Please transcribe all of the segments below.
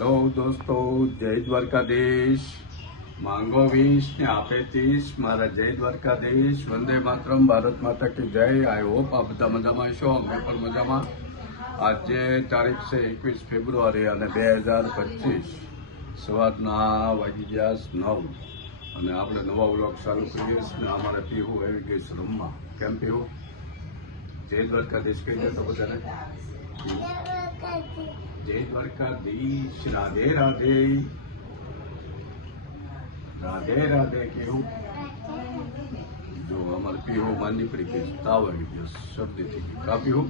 Hello दोस्तों, जय द्वारकाधीश। मांगो 20 ने आपे 30। मारा जय द्वारकाधीश। वंदे मातरम। भारत माता की जय। आई होप आप બધા મજામાં છો, અમે પણ મજામાં। આજે તારીખ છે 21 ફેબ્રુઆરી અને 2025 સવારના વાગી ગયા 9 અને આપણે નવા વ્લોગ ચાલુ કરીએ છીએ। અમારે પીહુ આવી ગઈ છે રમવા। કેમ પીહુ? જય દ્વારકાધીશ કહી દે તો બધાને। जय द्वारकाधीश। राधे राधे। राधे राधे केवू जो हमारे पीहू मानी पड़ी गई, ताव आई गयो, सर्दी थी गई। का पीहू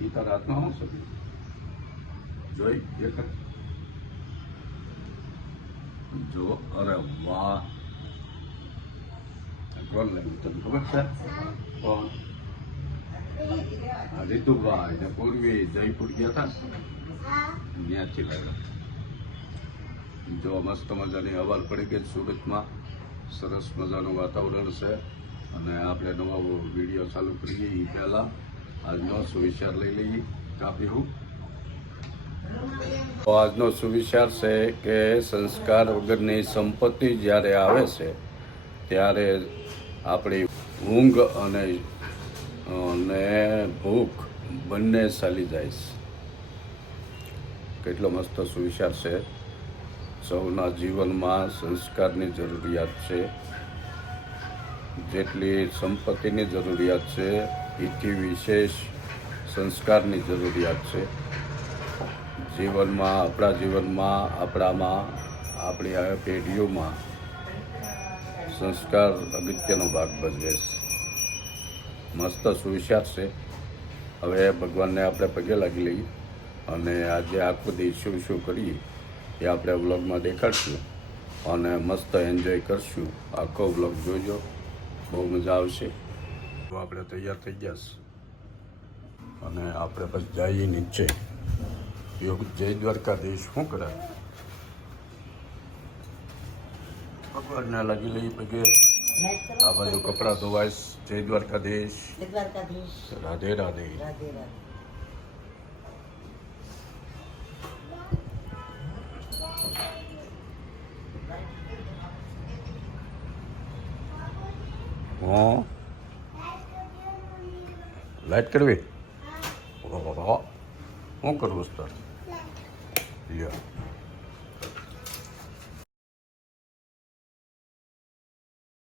ई तार हाथमां हूँ सर्दी जोई देख जो। अरे वाह, कौन लगी तने खबर है? कौन? રીતુભાઈ ને પૂર્વી જયપુર ગયા હતા, ત્યાંથી લાવ્યા। જો મસ્ત મજાની હવા પડી ગઈ સુરતમાં। સરસ મજાનું વાતાવરણ છે અને આપણે નવો વિડીયો ચાલુ કરીએ એ પહેલાં આજનો સુવિચાર લઈ લઈએ। કાપી તો આજનો સુવિચાર છે કે સંસ્કાર વગરની સંપત્તિ જ્યારે આવે છે ત્યારે આપણી ઊંઘ અને ભૂખ બંને ચાલી જાય છે। કેટલો મસ્ત સુવિચાર છે। સૌના જીવનમાં સંસ્કારની જરૂરિયાત છે, જેટલી સંપત્તિની જરૂરિયાત છે એથી વિશેષ સંસ્કારની જરૂરિયાત છે। જીવનમાં આપણામાં આપણી આ પેઢીઓમાં સંસ્કાર અગત્યનો ભાગ ભજવે છે। મસ્ત સુવિચાર છે। હવે ભગવાનને આપણે પગે લાગી લઈએ અને આજે આખો દિવસ શું શું કરીએ એ આપણે વ્લોગમાં દેખાડશું અને મસ્ત એન્જોય કરશું। આખો વ્લોગ જોજો, બહુ મજા આવશે। તો આપણે તૈયાર થઈ ગયા છે અને આપણે બસ જઈએ નીચે। જય દ્વારકાધીશ। શું કરે? ભગવાનને લાગી લઈએ પગે। આ બાજુ કપડાં ધોવાય। જય દ્વારકાધીશ। રાધે રાધે। હા, લાઈટ કરવી? શું કરવું સર? લ્યો